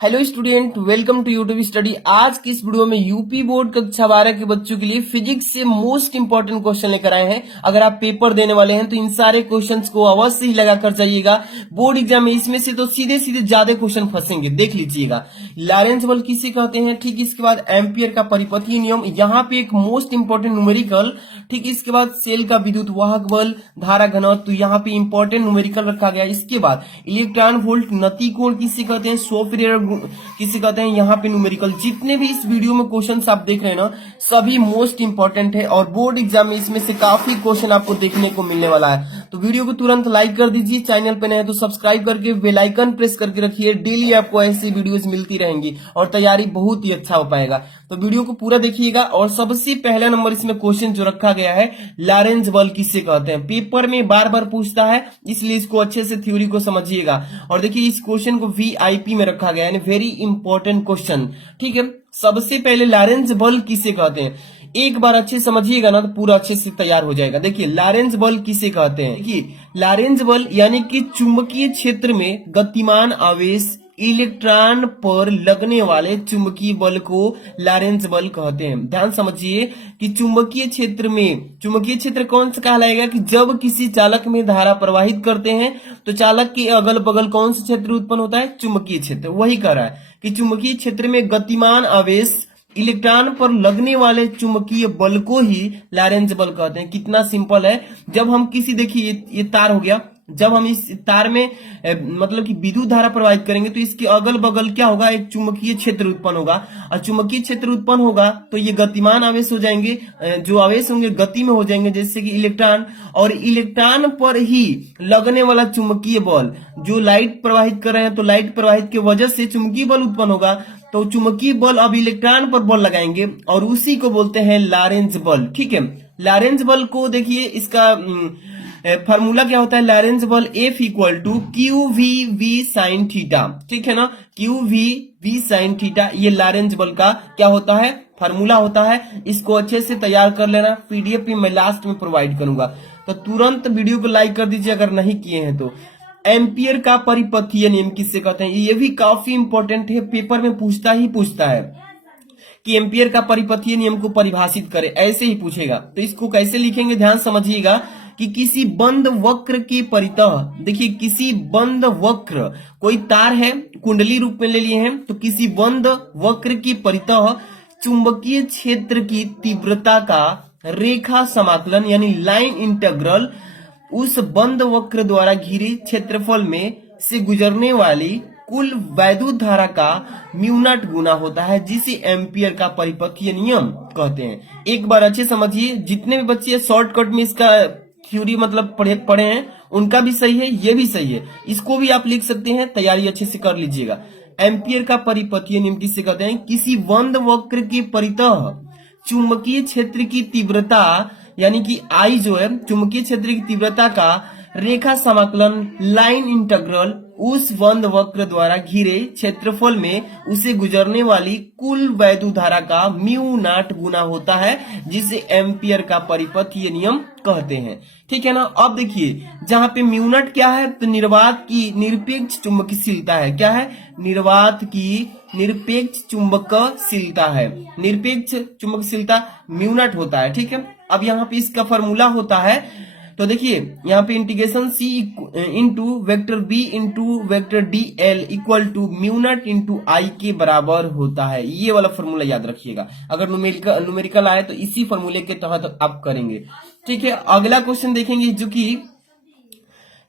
Hello student, welcome to YouTube study. आज की इस वीडियो में यूपी बोर्ड कक्षा 12 के बच्चों के लिए फिजिक्स से मोस्ट इंपॉर्टेंट क्वेश्चन लेकर आए हैं। अगर आप पेपर देने वाले हैं तो इन सारे क्वेश्चंस को अवश्य ही लगा कर जाइएगा बोर्ड एग्जाम में। इसमें से तो सीधे सीधे ज्यादा क्वेश्चन फंसेंगे, देख लीजिएगा। लॉरेंस बल किसे कहते हैं, ठीक इसके बाद एम्पियर का परिपथीय नियम, यहाँ पे एक मोस्ट इंपॉर्टेंट न्यूमेरिकल, ठीक इसके बाद सेल का विद्युत वाहक बल, धारा घनत्व, तो यहाँ पे इंपॉर्टेंट न्यूमेरिकल रखा गया। इसके बाद इलेक्ट्रॉन वोल्ट नति कोण किसे कहते हैं, सोफ्टवेयर किसे कहते हैं, यहाँ पे न्यूमेरिकल। जितने भी इस वीडियो में क्वेश्चंस आप देख रहे हैं ना, सभी मोस्ट इंपॉर्टेंट है और बोर्ड एग्जाम में इसमें से काफी क्वेश्चन आपको देखने को मिलने वाला है। तो वीडियो को तुरंत लाइक कर दीजिए, चैनल पे नए हैं तो सब्सक्राइब करके बेल आइकन प्रेस करके रखिए। डेली आपको ऐसी वीडियोस मिलती रहेंगी और तैयारी बहुत ही अच्छा हो पाएगा। तो वीडियो को पूरा देखिएगा। और सबसे पहला नंबर इसमें क्वेश्चन जो रखा गया है, लॉरेंस बल किसे कहते हैं, पेपर में बार बार पूछता है, इसलिए इसको अच्छे से थ्योरी को समझिएगा। और देखिए इस क्वेश्चन को वीआईपी में रखा गया है, वेरी इंपॉर्टेंट क्वेश्चन, ठीक है। सबसे पहले लॉरेंस बल किसे कहते हैं, एक बार अच्छे समझिएगा ना तो पूरा अच्छे से तैयार हो जाएगा। देखिए लॉरेंस बल किसे कहते हैं, देखिए लॉरेंस बल यानी कि चुंबकीय क्षेत्र में गतिमान आवेश इलेक्ट्रॉन पर लगने वाले चुंबकीय बल को लॉरेंस बल कहते हैं। ध्यान समझिए कि चुंबकीय क्षेत्र में, चुंबकीय क्षेत्र कौन सा कहलाएगा कि जब किसी चालक में धारा प्रवाहित करते हैं तो चालक के अगल बगल कौन सा क्षेत्र उत्पन्न होता है, चुंबकीय क्षेत्र। वही कह रहा है कि चुंबकीय क्षेत्र में गतिमान आवेश इलेक्ट्रॉन पर लगने वाले चुंबकीय बल को ही लॉरेंस बल कहते हैं। कितना सिंपल है। जब हम किसी, देखिए ये तार हो गया, जब हम इस तार में मतलब कि विद्युत धारा प्रवाहित करेंगे तो इसके अगल बगल क्या होगा, एक चुंबकीय क्षेत्र उत्पन्न होगा। और चुंबकीय क्षेत्र उत्पन्न होगा तो ये गतिमान आवेश हो जाएंगे, जो आवेश होंगे गति में हो जाएंगे, जैसे कि इलेक्ट्रॉन। और इलेक्ट्रॉन पर ही लगने वाला चुंबकीय बल, जो लाइट प्रवाहित कर रहे हैं तो लाइट प्रवाहित की वजह से चुंबकीय बल उत्पन्न होगा। तो चुंबकीय बल अब इलेक्ट्रॉन पर बल लगाएंगे और उसी को बोलते हैं लॉरेंस बल, ठीक है। लॉरेंस बल को देखिए, इसका फार्मूला क्या होता है, लॉरेंस बल F equal to q v v sine theta, ठीक है ना। Q v v sine theta, ये लॉरेंस बल का क्या होता है, फार्मूला होता है। इसको अच्छे से तैयार कर लेना, पीडीएफ भी मैं लास्ट में प्रोवाइड करूंगा। तो तुरंत वीडियो को लाइक कर दीजिए अगर नहीं किए हैं तो। एम्पियर का परिपथीय नियम किससे कहते हैं, ये भी काफी इंपॉर्टेंट है, पेपर में पूछता है कि एम्पियर का परिपथीय नियम को परिभाषित करे, ऐसे ही पूछेगा। तो इसको कैसे लिखेंगे, ध्यान समझिएगा कि किसी बंद वक्र के परितः, देखिए किसी बंद वक्र, कोई तार है, कुंडली रूप में ले लिए हैं, तो किसी बंद वक्र के परितः चुंबकीय क्षेत्र की तीव्रता का रेखा समाकलन यानी लाइन इंटीग्रल उस बंद वक्र द्वारा घिरे क्षेत्रफल में से गुजरने वाली कुल वैद्युत धारा का म्यू0 गुना होता है, जिसे एम्पियर का परिपथीय नियम कहते हैं। एक बार अच्छे समझिए, जितने भी बच्चे शॉर्टकट में इसका थ्योरी मतलब पढ़े हैं उनका भी सही है, ये भी सही है। इसको भी आप लिख सकते हैं, तैयारी अच्छे से कर लीजिएगा। एम्पियर का परिपथीय नियम किससे कहते हैं, किसी बंद वक्र के परितः चुंबकीय क्षेत्र की तीव्रता यानी कि आई जो है, चुंबकीय क्षेत्र की तीव्रता का रेखा समाकलन लाइन इंटीग्रल उस बंद वक्र द्वारा घिरे क्षेत्रफल में उसे गुजरने वाली कुल वैद्युत धारा का म्यू0 गुना होता है, जिसे एम्पियर का परिपथीय नियम कहते हैं, ठीक है ना। अब देखिए जहां पे म्यू0 क्या है, तो निर्वात की निरपेक्ष चुंबकशीलता है। क्या है, निर्वात की निरपेक्ष चुंबकशीलता है, निरपेक्ष चुंबकशीलता म्यू0 होता है, ठीक है। अब यहाँ पे इसका फॉर्मूला होता है, तो देखिए यहाँ पे integration C into vector B into vector D L equal to म्यू0 इंटू आई के बराबर होता है। ये वाला फॉर्मूला याद रखिएगा, अगर न्यूमेरिकल आए तो इसी फॉर्मूले के तहत आप करेंगे, ठीक है। अगला क्वेश्चन देखेंगे जो कि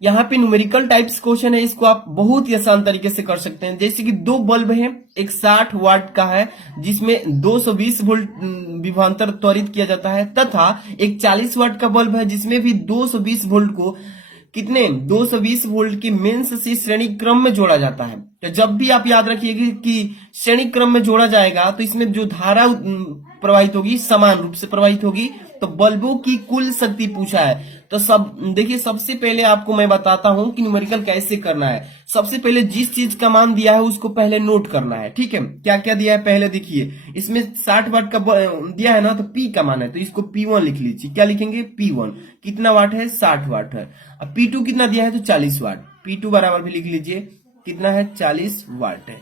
यहाँ पे न्यूमेरिकल टाइप्स क्वेश्चन है, इसको आप बहुत ही आसान तरीके से कर सकते हैं। जैसे कि दो बल्ब हैं, एक 60 वाट का है जिसमें 220 वोल्ट विभवांतर त्वरित किया जाता है, तथा एक 40 वाट का बल्ब है जिसमें भी 220 वोल्ट को कितने 220 वोल्ट के मेंस से श्रेणी क्रम में जोड़ा जाता है। तो जब भी आप याद रखिएगा कि श्रेणी क्रम में जोड़ा जाएगा तो इसमें जो धारा प्रवाहित होगी समान रूप से प्रवाहित होगी। तो बल्बों की कुल शक्ति पूछा है, तो सब देखिए सबसे पहले आपको मैं बताता हूं कि न्यूमेरिकल कैसे करना है। सबसे पहले जिस चीज का मान दिया है उसको पहले नोट करना है, ठीक है। क्या क्या दिया है पहले देखिए, इसमें 60 वाट का दिया है ना, तो P का मान है, तो इसको P1 लिख लीजिए। क्या लिखेंगे, P1 कितना वाट है, 60 वाट है। अब P2 कितना दिया है, तो 40 वाट, P2 बराबर भी लिख लीजिए, कितना है, 40 वाट है।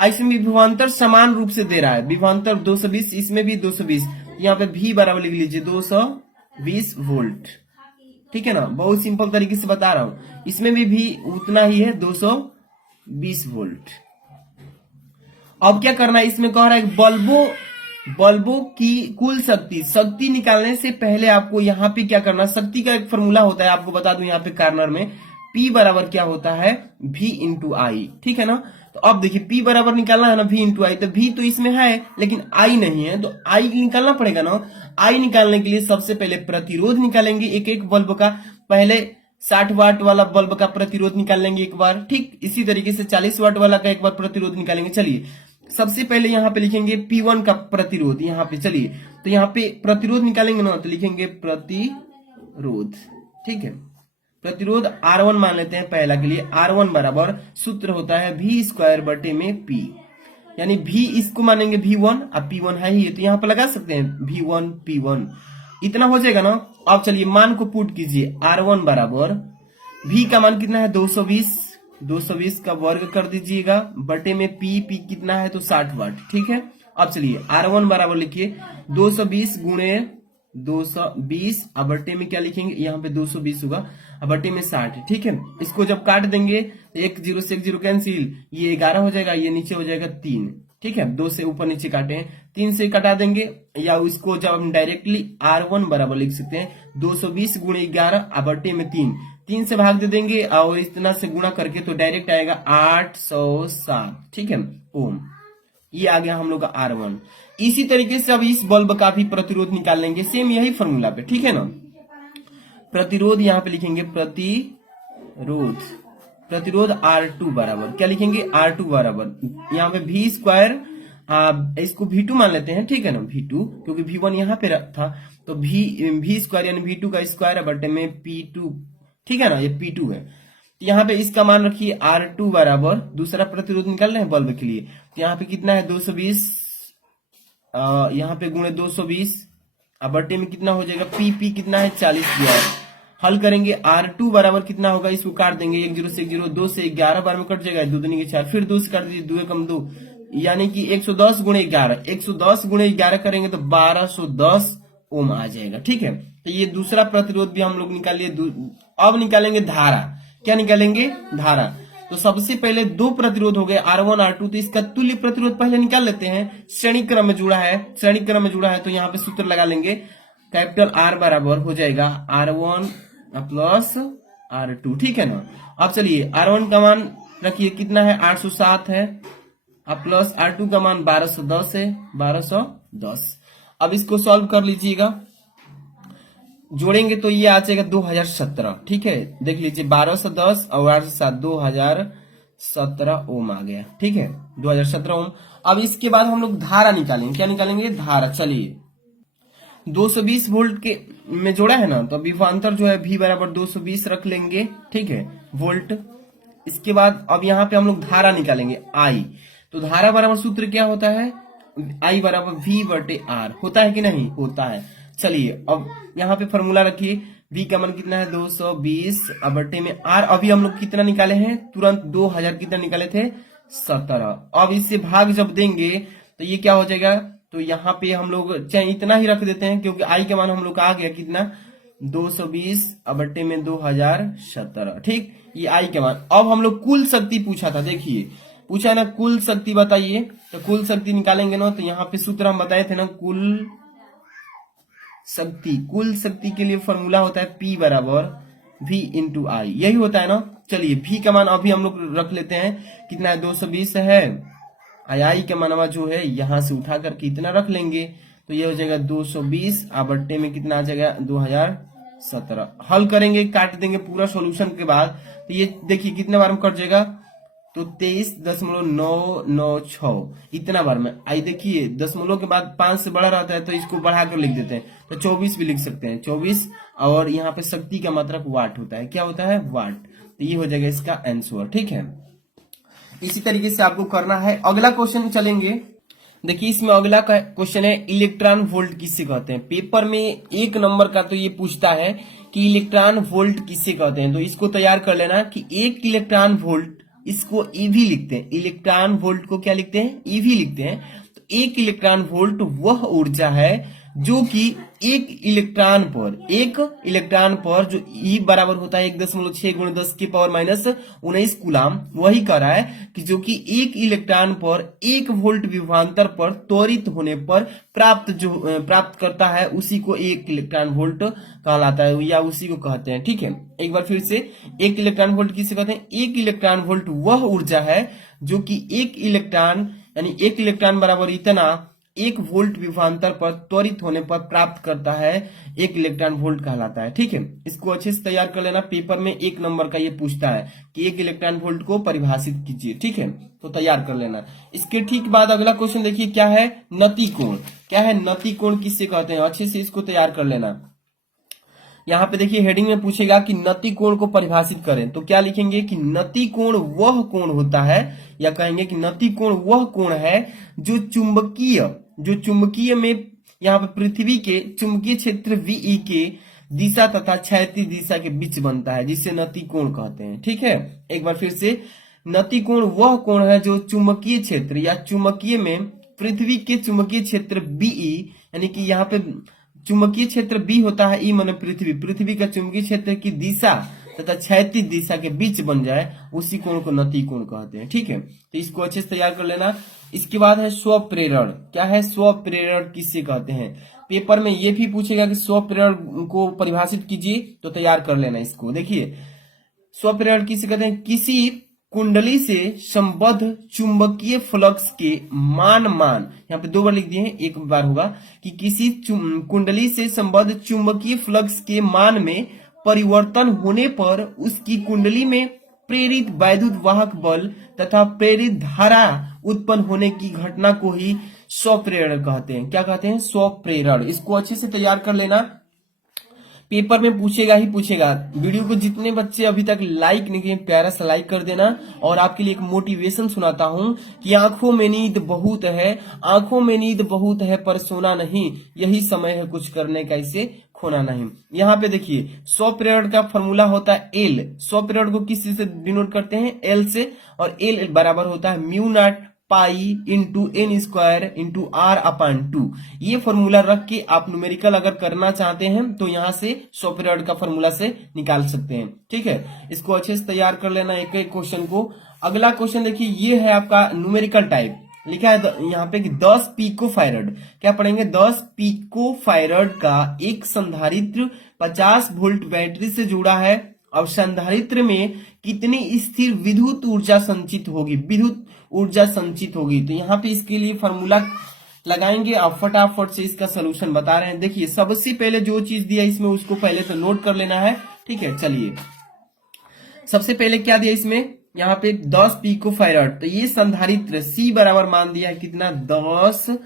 इसमें भी विभवांतर समान रूप से दे रहा है, विभवांतर 220, इसमें भी 220, यहाँ पे भी बराबर लिख लीजिए 220 वोल्ट। ठीक है ना, बहुत सिंपल तरीके से बता रहा हूं। इसमें भी उतना ही है 220 वोल्ट। अब क्या करना है, इसमें कह रहा है बल्बों की कुल शक्ति निकालने से पहले आपको यहाँ पे क्या करना, शक्ति का एक फॉर्मूला होता है, आपको बता दूं यहाँ पे कार्नर में P बराबर क्या होता है, V इंटू आई। ठीक है ना, तो अब देखिए P बराबर निकालना है ना V इंटू आई, तो V तो इसमें है लेकिन I नहीं है, तो I निकालना पड़ेगा ना। I निकालने के लिए सबसे पहले प्रतिरोध निकालेंगे एक एक बल्ब का। पहले 60 वाट वाला बल्ब का प्रतिरोध निकाल लेंगे एक बार, ठीक इसी तरीके से 40 वाट वाला का एक बार प्रतिरोध निकालेंगे। चलिए सबसे पहले यहाँ पे लिखेंगे P1 का प्रतिरोध, यहाँ पे चलिए तो यहाँ पे प्रतिरोध निकालेंगे ना, तो लिखेंगे प्रतिरोध। ठीक है, प्रतिरोध R1 मान लेते हैं पहला के लिए। R1 बराबर सूत्र होता है V स्क्वायर बटे में P, यानी V इसको मानेंगे V1, अब P1 है ही तो यहाँ पे लगा सकते हैं V1 P1, इतना हो जाएगा ना। अब चलिए मान को पुट कीजिए, R1 बराबर V का मान कितना है 220 का वर्ग कर दीजिएगा बटे में P कितना है तो 60 वाट। ठीक है, अब चलिए R1 बराबर लिखिए 220 गुणे 220, अब बटे में क्या लिखेंगे, यहाँ पे 220 होगा, अब बटे में 60। ठीक है, इसको जब काट देंगे तो 1 0 से 1 0 कैंसिल, ये 11 हो जाएगा, ये नीचे हो जाएगा 3। ठीक है, 2 से ऊपर नीचे काटे हैं, 3 से कटा देंगे, या इसको जब हम डायरेक्टली R1 बराबर लिख सकते हैं 220 गुणे 11 अब बटे में 3 से भाग दे देंगे और इतना से गुणा करके तो डायरेक्ट आएगा 807। ठीक है, ओम, ये आ गया हम लोग का R1। इसी तरीके से अब इस बल्ब का भी प्रतिरोध निकाल लेंगे, सेम यही फॉर्मूला पे। ठीक है ना, प्रतिरोध यहाँ पे लिखेंगे प्रतिरोध R2 बराबर क्या लिखेंगे, R2 बराबर यहाँ पे V स्क्वायर, इसको V2 मान लेते हैं। ठीक है ना, V2 क्योंकि V1 यहाँ पे था, तो V स्क्वायर यानी V2 का स्क्वायर बटे में P2। ठीक है ना, ये P2 है, तो यहाँ पे इसका मान रखिए R2 बराबर, दूसरा प्रतिरोध निकाल रहे हैं बल्ब के लिए, तो यहाँ पे कितना है 220, यहाँ पे गुणे 220, अब बटे में कितना हो जाएगा P कितना है 40 दिया है। हल करेंगे R2 बराबर कितना होगा, इसको काट देंगे 1 0 से 1 0, 2 से 11 बार में कट जाएगा, 2 दूनी के 4, फिर 2 से काट दीजिए, 2 कम 2, यानी कि 110 गुणे 11, 110 गुणे 11 करेंगे तो 1210 ओम आ जाएगा। ठीक है, तो ये दूसरा प्रतिरोध भी हम लोग निकाल लिए। अब निकालेंगे धारा, क्या निकालेंगे, धारा। तो सबसे पहले 2 प्रतिरोध हो गए R1 R2, तो इसका तुल्य प्रतिरोध पहले निकाल लेते हैं, श्रेणी क्रम में जुड़ा है, तो यहाँ पे सूत्र लगा लेंगे, कैपिटल R बराबर हो जाएगा R1 प्लस R2। ठीक है ना, अब चलिए R1 का मान रखिए कितना है 807 है, अब प्लस R2 का मान 1210 है, 1210। अब इसको सॉल्व कर लीजिएगा, जोड़ेंगे तो ये आ जाएगा 2017। ठीक है, देख लीजिए 1210 और 807 2017 ओम आ गया। ठीक है, 2017 ओम। अब इसके बाद हम लोग धारा निकालेंगे, क्या निकालेंगे, धारा। चलिए 220 वोल्ट के में जोड़ा है ना, तो विभवांतर जो है V बराबर 220 रख लेंगे। ठीक है, वोल्ट। इसके बाद अब यहाँ पे हम लोग धारा निकालेंगे I, तो धारा बराबर सूत्र क्या होता है, I बराबर V बटे R, होता है कि नहीं, होता है। चलिए अब यहाँ पे फॉर्मूला रखिए, V का मान कितना है 220 अब बटे में R, अभी हम लोग कितना निकाले हैं, तुरंत 2000 कितना निकाले थे 17। अब इससे भाग जब देंगे तो ये क्या हो जाएगा, तो यहाँ पे हम लोग चाहे इतना ही रख देते हैं क्योंकि I का मान हम लोग का आ गया कितना 220 अब बटे में 2017। ठीक, ये I का मान। अब हम लोग कुल शक्ति पूछा था, देखिए पूछा ना कुल शक्ति बताइए, तो कुल शक्ति निकालेंगे ना, तो यहाँ पे सूत्र हम बताए थे ना, कुल शक्ति के लिए फॉर्मूला होता है P बराबर V इंटू आई, यही होता है ना। चलिए V का मान अभी हम लोग रख लेते हैं, कितना है 220 है, आई का मानवा जो है यहाँ से उठा करके इतना रख लेंगे, तो ये हो जाएगा 220 अब बट्टे में कितना आ जाएगा 2017। हल करेंगे, काट देंगे पूरा सॉल्यूशन के बाद, तो ये देखिए कितने बार में कट जाएगा, तो 23.996 इतना बार में। आई देखिए दशमलव के बाद 5 से बड़ा रहता है तो इसको बढ़ाकर लिख देते हैं, तो 24 भी लिख सकते हैं, 24। और यहाँ पे शक्ति का मात्रक वाट होता है, क्या होता है, वाट। तो ये हो जाएगा इसका आंसर। ठीक है, इसी तरीके से आपको करना है। अगला क्वेश्चन चलेंगे, देखिए इसमें अगला क्वेश्चन है इलेक्ट्रॉन वोल्ट किससे कहते हैं। पेपर में 1 नंबर का तो ये पूछता है कि इलेक्ट्रॉन वोल्ट किससे कहते हैं, तो इसको तैयार कर लेना कि 1 इलेक्ट्रॉन वोल्ट इसको ईवी लिखते हैं, इलेक्ट्रॉन वोल्ट को क्या लिखते हैं, ईवी लिखते हैं। तो एक इलेक्ट्रॉन वोल्ट वह ऊर्जा है जो कि एक इलेक्ट्रॉन पर जो ई बराबर होता है 1.6 गुणे 10 की पावर माइनस 19 कूलाम, वही कह रहा है कि जो कि एक इलेक्ट्रॉन पर 1 वोल्ट विभवांतर पर त्वरित होने पर प्राप्त करता है, उसी को एक इलेक्ट्रॉन वोल्ट कहलाता है या उसी को कहते हैं। ठीक है, एक बार फिर से, एक इलेक्ट्रॉन वोल्ट किसे कहते हैं, एक इलेक्ट्रॉन वोल्ट वह ऊर्जा है जो कि एक इलेक्ट्रॉन यानी एक इलेक्ट्रॉन बराबर इतना 1 वोल्ट विभवांतर पर त्वरित होने पर प्राप्त करता है, एक इलेक्ट्रॉन वोल्ट कहलाता है। ठीक है, इसको अच्छे से तैयार कर लेना, पेपर में 1 नंबर का ये पूछता है कि एक इलेक्ट्रॉन वोल्ट को परिभाषित कीजिए। ठीक है, तो तैयार कर लेना। इसके ठीक बाद अगला क्वेश्चन देखिए क्या है, नति कोण। क्या है नति कोण, किससे कहते हैं, अच्छे से इसको तैयार कर लेना। यहाँ पे देखिए हेडिंग में पूछेगा कि नति कोण को परिभाषित करें, तो क्या लिखेंगे कि नति कोण वह कोण होता है, या कहेंगे कि नति कोण वह कोण है जो चुंबकीय में यहाँ पे पृथ्वी के चुंबकीय क्षेत्र VE के दिशा तथा क्षैतिज दिशा के बीच बनता है, जिसे नति कोण कहते हैं। ठीक है, एक बार फिर से, नति कोण वह कोण है जो चुंबकीय क्षेत्र या चुंबकीय में पृथ्वी के चुंबकीय क्षेत्र BE, यानी कि यहाँ पे चुंबकीय क्षेत्र B होता है, ई माने पृथ्वी का चुंबकीय क्षेत्र की दिशा तथा क्षैतिज दिशा के बीच बन जाए, उसी कोण को नति कोण कहते हैं। ठीक है, तो इसको अच्छे से तैयार कर लेना। इसके बाद है स्वप्रेरण। क्या है स्वप्रेरण, किससे कहते हैं, पेपर में ये भी पूछेगा कि स्वप्रेरण को परिभाषित कीजिए, तो तैयार कर लेना इसको। देखिए स्वप्रेरण किसे कहते हैं, किसी कुंडली से संबद्ध चुंबकीय फ्लक्स के मान यहाँ पे 2 बार लिख दिए हैं, एक बार होगा कि किसी कुंडली से संबद्ध चुंबकीय फ्लक्स के मान में परिवर्तन होने पर उसकी कुंडली में प्रेरित वैद्युत वाहक बल तथा प्रेरित धारा उत्पन्न होने की घटना को ही स्वप्रेरण कहते हैं। क्या कहते हैं, स्वप्रेरण। इसको अच्छे से तैयार कर लेना, पेपर में पूछेगा ही पूछेगा। वीडियो को जितने बच्चे अभी तक लाइक नहीं किए, प्यारा सा लाइक कर देना। और आपके लिए एक मोटिवेशन सुनाता हूँ कि आंखों में नींद बहुत है पर सोना नहीं, यही समय है कुछ करने का, इसे खोना नहीं। यहाँ पे देखिए स्वप्रेरण का फॉर्मूला होता है एल। स्वप्रेरण को किस से डिनोट करते हैं, एल से, और एल बराबर होता है mu naught pi into n square into R upon 2। ये फॉर्मूला रख के आप न्यूमेरिकल अगर करना चाहते हैं तो यहाँ से स्वप्रेरण का फॉर्मूला से निकाल सकते हैं। ठीक है, इसको अच्छे से तैयार कर लेना एक एक क्वेश्चन को। अगला क्वेश्चन देखिए, ये है आपका न्यूमेरिकल टाइप, लिखा है यहाँ पे कि 10 पिको फायरड। क्या पढ़ेंगे, 10 पिको फायरड का एक संधारित्र 50 वोल्ट बैटरी से जुड़ा है। अब संधारित्र में कितनी स्थिर विद्युत ऊर्जा संचित होगी, तो यहाँ पे इसके लिए फॉर्मूला लगाएंगे। आप फटाफट से इसका सोल्यूशन बता रहे हैं। देखिए सबसे पहले जो चीज दिया इसमें उसको पहले तो नोट कर लेना है। ठीक है, चलिए सबसे पहले क्या दिया इसमें, यहाँ पे 10 पिको फायरड, तो ये संधारित्र C बराबर मान दिया है कितना, 10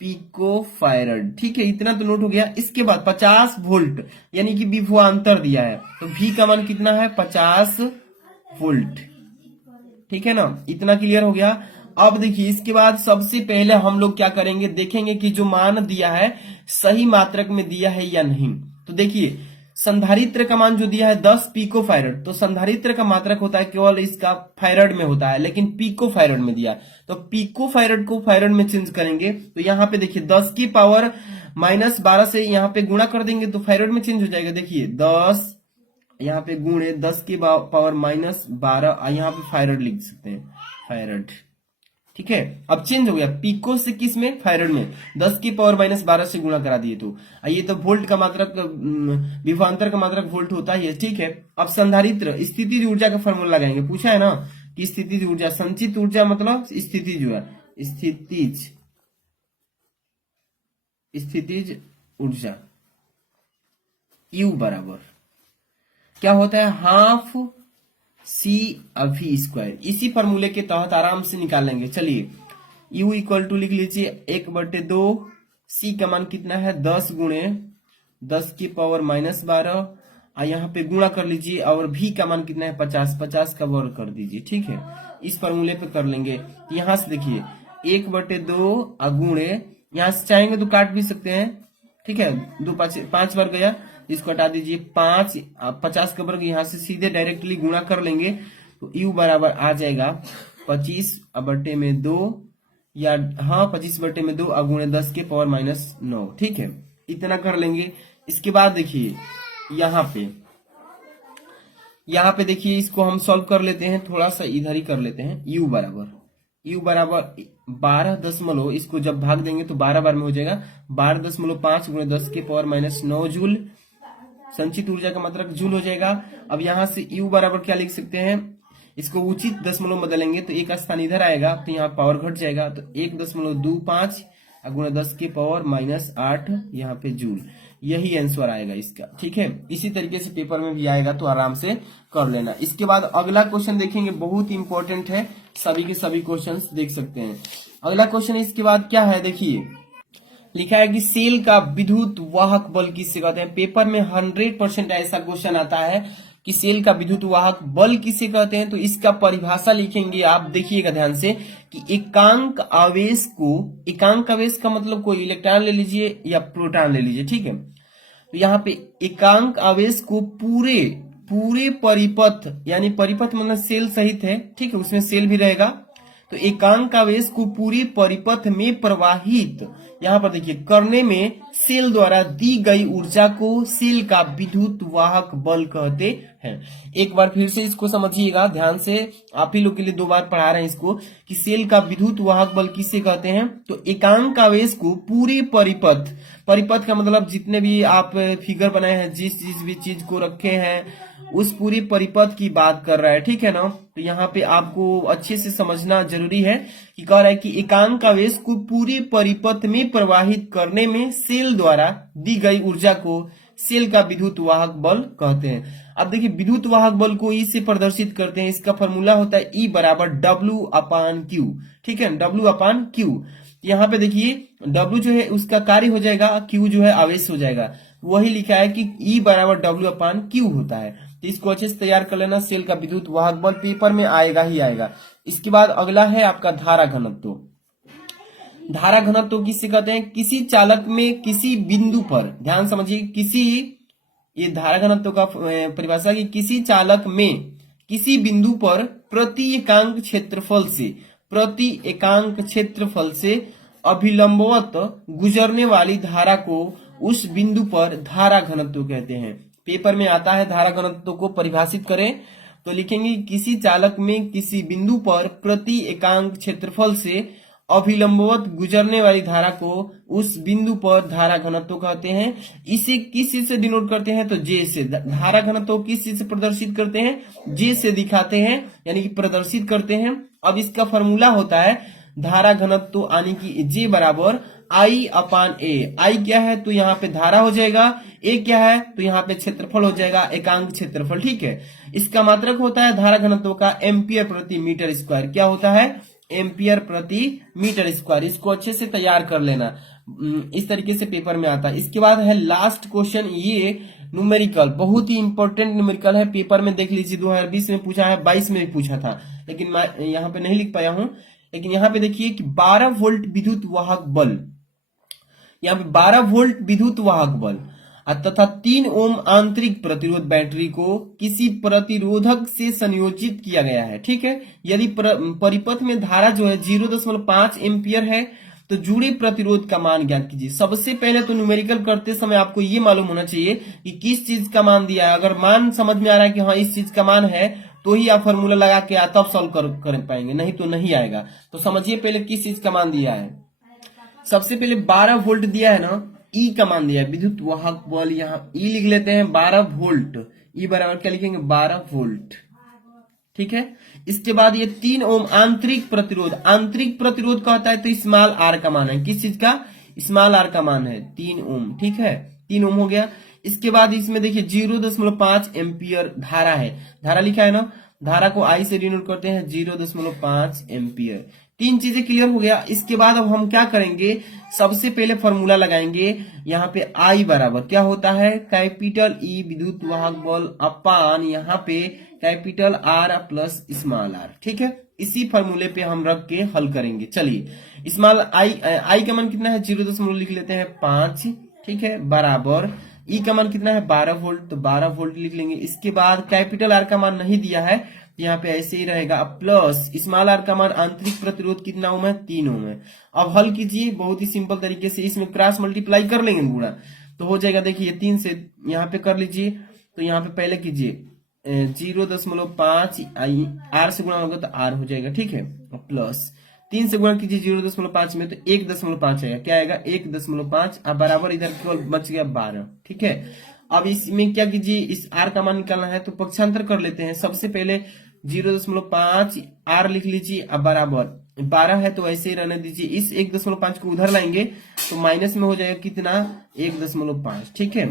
पिको फायरड। ठीक है, इतना तो नोट हो गया। इसके बाद 50 वोल्ट यानी कि विभवांतर दिया है, तो V का मान कितना है, 50 वोल्ट। ठीक है ना, इतना क्लियर हो गया। अब देखिए इसके बाद सबसे पहले हम लोग क्या करेंगे, देखेंगे कि जो मान दिया है सही मात्रक में दिया है या नहीं। तो देखिए संधारित्र का मान जो दिया है 10 पिको फायरड, तो संधारित्र का मात्रक होता है केवल इसका फायरड में होता है, लेकिन पिको फायरड में दिया, तो पिको फायरड को फायरड में चेंज करेंगे। तो यहाँ पे देखिए 10 की पावर माइनस 12 से यहाँ पे गुणा कर देंगे तो फायरड में चेंज हो जाएगा। देखिए 10 यहाँ पे गुणे 10 की पावर माइनस 12, यहाँ पे फायरड लिख सकते हैं, फायरड। ठीक है, अब चेंज हो गया पिको से किस में, फायरड में। 10 की पावर माइनस 12 से गुणा करा दिए, तो ये तो वोल्ट का मात्रक, विभवांतर का मात्रक वोल्ट होता ही है। ठीक है, अब संधारित्र स्थितिज ऊर्जा का फॉर्मूला लगाएंगे। पूछा है ना कि स्थितिज ऊर्जा, संचित ऊर्जा मतलब स्थितिज ऊर्जा U बराबर क्या होता है, हाफ C/V स्क्वायर। इसी फॉर्मूले के तहत आराम से निकाल लेंगे। चलिए U इक्वल टू लिख लीजिए 1/2, C का मान कितना है 10 गुणे 10 की पावर माइनस 12, और यहाँ पे गुणा कर लीजिए, और V का मान कितना है 50 का वर्ग कर दीजिए। ठीक है, इस फॉर्मूले पे कर लेंगे। यहाँ से देखिए 1/2 गुणे, यहाँ से चाहेंगे तो काट भी सकते हैं। ठीक है, 2 5 बार गया, इसको हटा दीजिए, 50 का वर्ग यहाँ से सीधे डायरेक्टली गुणा कर लेंगे, तो U बराबर आ जाएगा 25/2 या हाँ 25/2 गुणे 10 के पावर -9। ठीक है, इतना कर लेंगे। इसके बाद देखिए यहाँ पे देखिए इसको हम सॉल्व कर लेते हैं, थोड़ा सा इधर ही कर लेते हैं। U बराबर 12 इसको जब भाग देंगे तो 12 बार में हो जाएगा 12.5 गुणे 10 के पावर -9 जूल। संचित ऊर्जा का मतलब जूल हो जाएगा। अब यहाँ से U बराबर क्या लिख सकते हैं, इसको उचित दशमलव बदलेंगे तो एक स्थान इधर आएगा तो यहाँ पावर घट जाएगा, तो 1.25 गुणा 10 के पावर -8 यहाँ पे जूल। यही आंसर आएगा इसका। ठीक है, इसी तरीके से पेपर में भी आएगा तो आराम से कर लेना। इसके बाद अगला क्वेश्चन देखेंगे, बहुत इंपॉर्टेंट है, सभी के सभी क्वेश्चंस देख सकते हैं। अगला क्वेश्चन इसके बाद क्या है, देखिए लिखा है कि सेल का विद्युत वाहक बल किसे कहते हैं। पेपर में 100% ऐसा क्वेश्चन आता है कि सेल का विद्युत वाहक बल किसे कहते हैं। तो इसका परिभाषा लिखेंगे आप, देखिएगा ध्यान से कि एकांक आवेश का मतलब कोई इलेक्ट्रॉन ले लीजिए या प्रोटॉन ले लीजिए। ठीक है, तो यहाँ पे एकांक आवेश को पूरे परिपथ, यानी परिपथ मतलब सेल सहित है, ठीक है, उसमें सेल भी रहेगा, तो एकांक आवेश को पूरे परिपथ में प्रवाहित यहाँ पर देखिए करने में सेल द्वारा दी गई ऊर्जा को सेल का विद्युत वाहक बल कहते हैं। एक बार फिर से इसको समझिएगा ध्यान से, आप ही लोग के लिए 2 बार पढ़ा रहे हैं इसको कि सेल का विद्युत वाहक बल किसे कहते हैं। तो एकांक आवेश को पूरे परिपथ का मतलब जितने भी आप फिगर बनाए हैं, जिस भी चीज को रखे हैं, उस पूरी परिपथ की बात कर रहा है। ठीक है ना, तो यहाँ पे आपको अच्छे से समझना जरूरी है कि कह रहा है कि एकांक आवेश को पूरे परिपथ में प्रवाहित करने में सेल द्वारा दी गई ऊर्जा को सेल का विद्युत वाहक बल कहते हैं। अब देखिए विद्युत वाहक बल को ई से प्रदर्शित करते हैं, इसका फॉर्मूला होता है ई बराबर W/Q। ठीक है, W/Q। यहाँ पे देखिए W जो है उसका कार्य हो जाएगा, Q जो है आवेश हो जाएगा। वही लिखा है कि E बराबर W/Q होता है। तो इसको अच्छे से तैयार कर लेना, सेल का विद्युत वाहक बल पेपर में आएगा ही आएगा। इसके बाद अगला है आपका धारा घनत्व। धारा घनत्व किससे कहते हैं, किसी चालक में किसी बिंदु पर, ध्यान समझिए, ये धारा घनत्व का परिभाषा की किसी चालक में किसी बिंदु पर प्रति एकांक क्षेत्रफल से अभिलंबवत गुजरने वाली धारा को उस बिंदु पर धारा घनत्व कहते हैं। पेपर में आता है धारा घनत्व को परिभाषित करें तो लिखेंगे किसी चालक में किसी बिंदु पर प्रति एकांक क्षेत्रफल से अभिलंबवत गुजरने वाली धारा को उस बिंदु पर धारा घनत्व कहते हैं। इसे किस चीज से डिनोट करते हैं, तो जे से। धारा घनत्व किस चीज से प्रदर्शित करते हैं, जे से दिखाते हैं, यानी कि प्रदर्शित करते हैं। अब इसका फॉर्मूला होता है धारा घनत्व यानी कि जे बराबर I/A। आई क्या है, तो यहाँ पे धारा हो जाएगा, ए क्या है, तो यहाँ पे क्षेत्रफल हो जाएगा, एकांक क्षेत्रफल। ठीक है, इसका मात्रक होता है धारा घनत्व का एम्पियर प्रति मीटर स्क्वायर। क्या होता है, एम्पियर प्रति मीटर स्क्वायर। इसको अच्छे से तैयार कर लेना, इस तरीके से पेपर में आता है। इसके बाद है लास्ट क्वेश्चन, ये न्यूमेरिकल, बहुत ही इंपॉर्टेंट न्यूमेरिकल है। पेपर में देख लीजिए 2020 में पूछा है, 22 में भी पूछा था, लेकिन मैं यहाँ पे नहीं लिख पाया हूं। लेकिन यहाँ पे देखिए कि 12 वोल्ट विद्युत वाहक बल, यहाँ पे 12 वोल्ट विद्युत वाहक बल तथा 3 ओम आंतरिक प्रतिरोध बैटरी को किसी प्रतिरोधक से संयोजित किया गया है। ठीक है, यदि परिपथ में धारा जो है 0.5 एम्पियर है तो जुड़े प्रतिरोध का मान ज्ञात कीजिए। सबसे पहले तो न्यूमेरिकल करते समय आपको ये मालूम होना चाहिए कि किस चीज का मान दिया है। अगर मान समझ में आ रहा है कि हाँ इस चीज का मान है तो ही आप फॉर्मूला लगा के तब सॉल्व कर पाएंगे, नहीं तो नहीं आएगा। तो समझिए पहले किस चीज का मान दिया है। सबसे पहले 12 वोल्ट दिया है ना, ई का मान दिया है, विद्युत वाहक बल, यहाँ ई लिख लेते हैं 12 वोल्ट। ई बराबर क्या लिखेंगे, 12 वोल्ट। ठीक है, इसके बाद ये 3 ओम आंतरिक प्रतिरोध कहता है तो स्मॉल आर का मान है, किस चीज का, स्मॉल आर का मान है 3 ओम। ठीक है, 3 ओम हो गया। इसके बाद इसमें देखिए 0.5 एम्पियर धारा है, धारा लिखा है ना, धारा को आई से डिनोट करते हैं 0.5 एम्पियर। 3 चीजें क्लियर हो गया। इसके बाद अब हम क्या करेंगे, सबसे पहले फॉर्मूला लगाएंगे। यहाँ पे आई बराबर क्या होता है, कैपिटल ई विद्युत वाहक बल अपान यहाँ पे capital R plus small r. ठीक है, इसी फॉर्मूले पे हम रख के हल करेंगे। चलिए, स्मॉल आई का मान कितना है, 0 लिख लेते हैं 5। ठीक है, बराबर ई का मान कितना है 12 वोल्ट, तो 12 वोल्ट लिख लेंगे। इसके बाद कैपिटल आर का मान नहीं दिया है यहाँ पे ऐसे ही रहेगा। अब प्लस स्मॉल आर का मान आंतरिक प्रतिरोध कितना ओम है, 3 ओम है। अब हल कीजिए बहुत ही सिंपल तरीके से, इसमें क्रॉस मल्टीप्लाई कर लेंगे गुणा तो हो जाएगा। देखिए 3 से यहाँ पे कर लीजिए, तो यहाँ पे पहले कीजिए 0.5 आर से गुणा होगा तो आर हो जाएगा, ठीक है। प्लस 3 से गुणा कीजिए 0.5 में तो 1.5 आएगा, क्या आएगा 1.5 अब बराबर इधर केवल बच गया 12, ठीक है। अब इसमें क्या कीजिए, इस आर का मान निकालना है तो पक्षांतर कर लेते हैं। सबसे पहले 0.5 आर लिख लीजिए, अब बराबर 12 है तो ऐसे ही रहने दीजिए। इस 1.5 को उधर लाएंगे तो माइनस में हो जाएगा कितना, 1.5, ठीक है।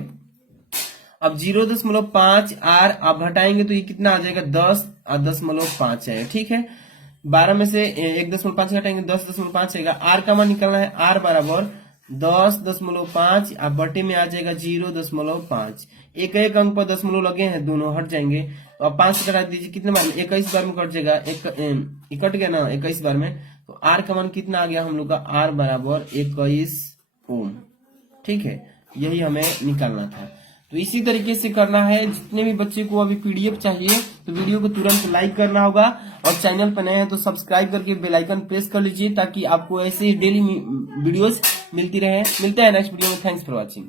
अब 0.5 आर आप घटाएंगे तो ये कितना आ जाएगा, 10.5 आएगा, ठीक है। 12 में से 1.5 घटाएंगे 10.5 आएगा। आर का मान निकालना है, आर बराबर 10.5 अब बटे में आ जाएगा 0.5। एक एक अंक पर दशमलव लगे हैं, दोनों हट जाएंगे। तो अब 5 कटा दीजिए, कितने बार में, 21 बार में कट जाएगा, कट गया ना 21 बार में। तो आर का मान कितना आ गया हम लोग का, आर बराबर 21 ओम, ठीक है। यही हमें निकालना था। तो इसी तरीके से करना है। जितने भी बच्चे को अभी पीडीएफ चाहिए तो वीडियो को तुरंत लाइक करना होगा, और चैनल पर नए हैं तो सब्सक्राइब करके बेल आइकन प्रेस कर लीजिए ताकि आपको ऐसे डेली वीडियोस मिलती रहे। मिलते हैं नेक्स्ट वीडियो में। Thanks for watching.